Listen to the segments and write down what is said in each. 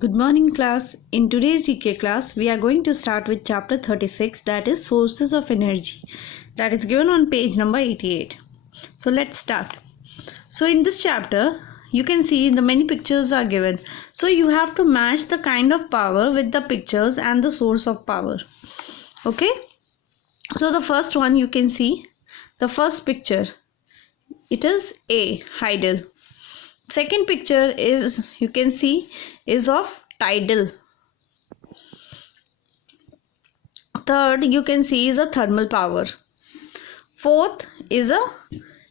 Good morning class. In today's GK class, we are going to start with chapter 36, that is sources of energy, that is given on page number 88. So let's start. So in this chapter, you can see the many pictures are given. So you have to match the kind of power with the pictures and the source of power. Okay. So the first one you can see, the first picture, it is A, Hydel. Second picture is, you can see, is of tidal. Third you can see is a thermal power. Fourth is a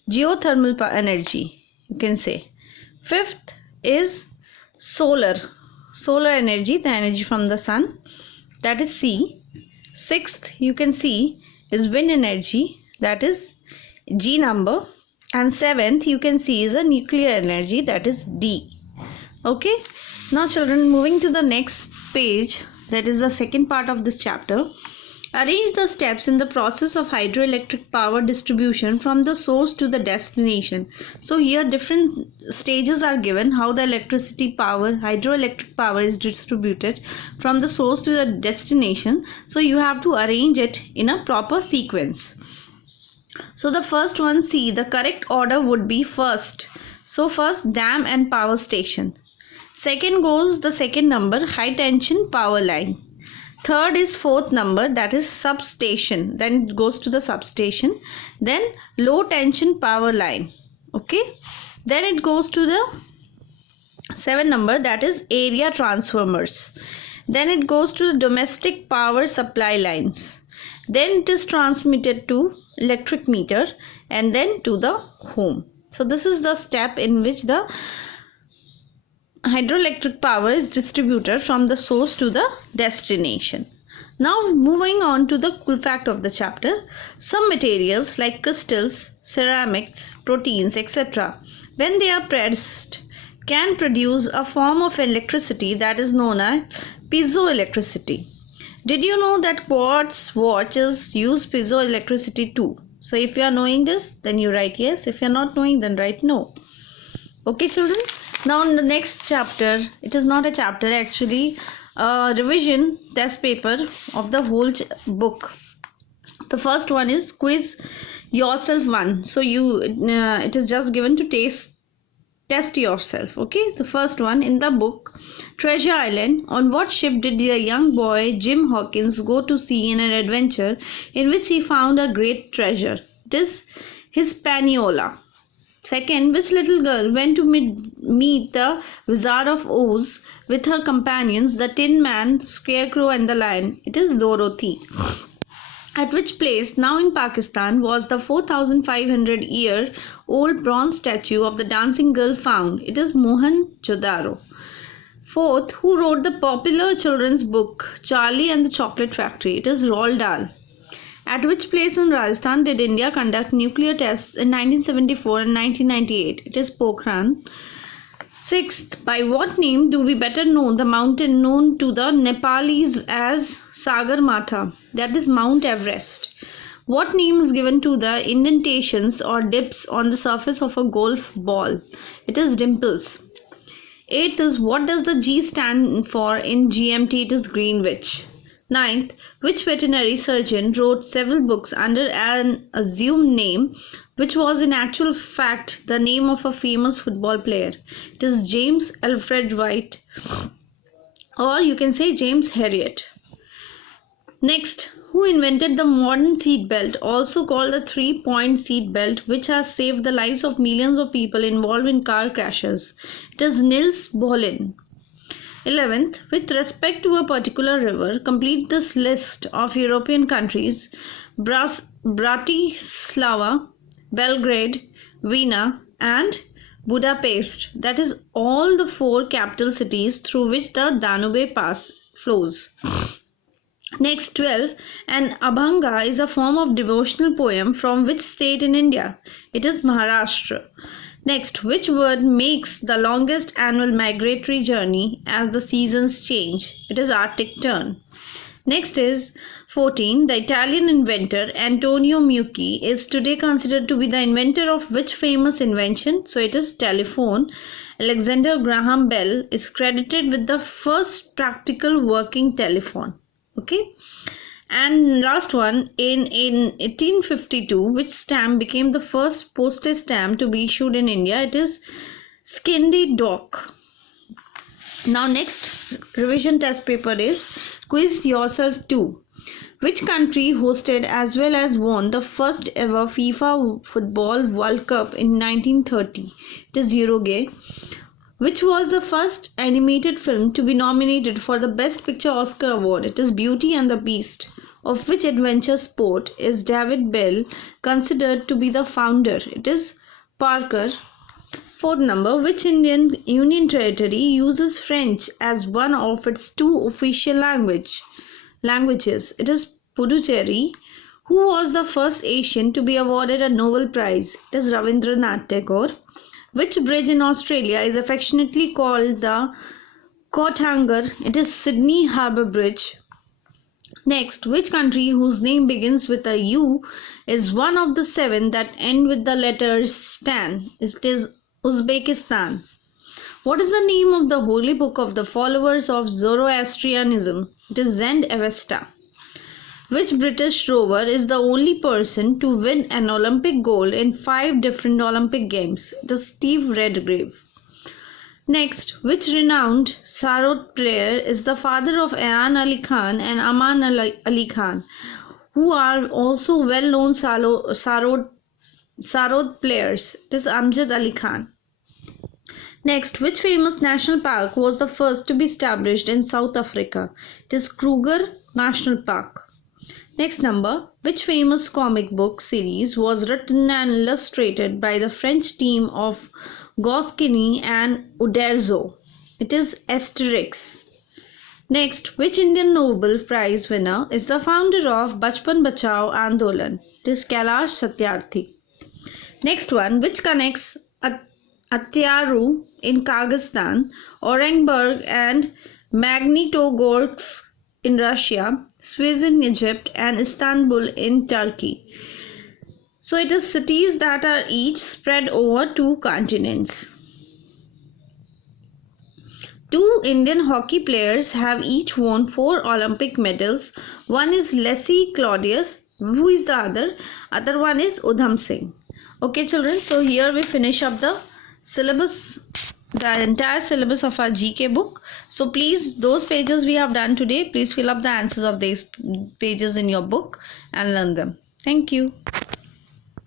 geothermal energy, you can say. Fifth is solar energy, the energy from the sun, that is C. Sixth you can see is wind energy, that is G number. And seventh you can see is a nuclear energy, that is D. Okay, now children, moving to the next page, that is the second part of this chapter. Arrange the steps in the process of hydroelectric power distribution from the source to the destination. So here different stages are given, how the hydroelectric power is distributed from the source to the destination. So you have to arrange it in a proper sequence. So the first one, see, the correct order would be first. So first dam and power station. Second goes the second number, high tension power line. Third is fourth number, that is substation. Then it goes to the substation. Then low tension power line. Okay. Then it goes to the seventh number, that is area transformers. Then it goes to the domestic power supply lines. Then it is transmitted to electric meter and then to the home. So this is the step in which the hydroelectric power is distributed from the source to the destination. Now moving on to the cool fact of the chapter. Some materials like crystals, ceramics, proteins, etc., when they are pressed, can produce a form of electricity that is known as piezoelectricity. Did you know that quartz watches use piezoelectricity too? So if you are knowing this, then you write yes. If you are not knowing, then write no. Okay children. Now in the next chapter, it is not a chapter actually, a revision test paper of the whole book. The first one is quiz yourself 1. So it is just given to test yourself. Okay, the first one in the book, Treasure Island. On what ship did the young boy Jim Hawkins go to sea in an adventure in which he found a great treasure? It is Hispaniola. Second, which little girl went to meet the Wizard of Oz with her companions, the Tin Man, Scarecrow and the Lion? It is Dorothy. At which place, now in Pakistan, was the 4,500-year-old bronze statue of the dancing girl found? It is Mohenjo-daro. Fourth, who wrote the popular children's book Charlie and the Chocolate Factory? It is Roald Dahl. At which place in Rajasthan did India conduct nuclear tests in 1974 and 1998? It is Pokhran. Sixth, by what name do we better know the mountain known to the Nepalis as Sagarmatha? That is Mount Everest. What name is given to the indentations or dips on the surface of a golf ball? It is dimples. Eighth is, what does the G stand for in GMT? It is Greenwich. Ninth, which veterinary surgeon wrote several books under an assumed name which was in actual fact the name of a famous football player? It is James Alfred White, or you can say James Herriot. Next, who invented the modern seat belt, also called the 3-point seat belt, which has saved the lives of millions of people involved in car crashes? It is Niels Bohlin. 11th, with respect to a particular river, complete this list of European countries: Bratislava, Belgrade, Vienna and Budapest. That is all the 4 capital cities through which the Danube Pass flows. Next, 12, an Abhanga is a form of devotional poem from which state in India? It is Maharashtra. Next, which bird makes the longest annual migratory journey as the seasons change? It is Arctic tern. Next is 14. The Italian inventor Antonio Meucci is today considered to be the inventor of which famous invention? So it is telephone. Alexander Graham Bell is credited with the first practical working telephone. Okay. And last one, in 1852, which stamp became the first postage stamp to be issued in India? It is Scinde Dock. Now next revision test paper is Quiz Yourself 2. Which country hosted as well as won the first ever FIFA Football World Cup in 1930? It is Uruguay. Which was the first animated film to be nominated for the Best Picture Oscar Award? It is Beauty and the Beast. Of which adventure sport is David Bell considered to be the founder? It is Parkour. Fourth number, which Indian Union Territory uses French as one of its two official languages? It is Puducherry. Who was the first Asian to be awarded a Nobel Prize? It is Rabindranath Tagore. Which bridge in Australia is affectionately called the Coathanger? It is Sydney Harbour Bridge. Next, which country whose name begins with a U is one of the 7 that end with the letters Stan? It is Uzbekistan. What is the name of the holy book of the followers of Zoroastrianism? It is Zend Avesta. Which British rover is the only person to win an Olympic gold in 5 different Olympic Games? It is Steve Redgrave. Next, which renowned Sarod player is the father of Ayan Ali Khan and Aman Ali Khan, who are also well-known Sarod players? It is Amjad Ali Khan. Next, which famous national park was the first to be established in South Africa? It is Kruger National Park. Next number, which famous comic book series was written and illustrated by the French team of Goscinny and Uderzo? It is Asterix. Next, which Indian Nobel Prize winner is the founder of Bachpan Bachao Andolan? It is Kailash Satyarthi. Next one, which connects Atyaru in Kyrgyzstan, Orenburg and Magnitogorsk in Russia, Suez in Egypt, and Istanbul in Turkey? So it is cities that are each spread over 2 continents. 2 Indian hockey players have each won 4 Olympic medals. One is Leslie Claudius. Who is the other? Other one is Udham Singh. Okay children, so here we finish up the syllabus, the entire syllabus of our GK book. So please, those pages we have done today, please fill up the answers of these pages in your book and learn them. Thank you.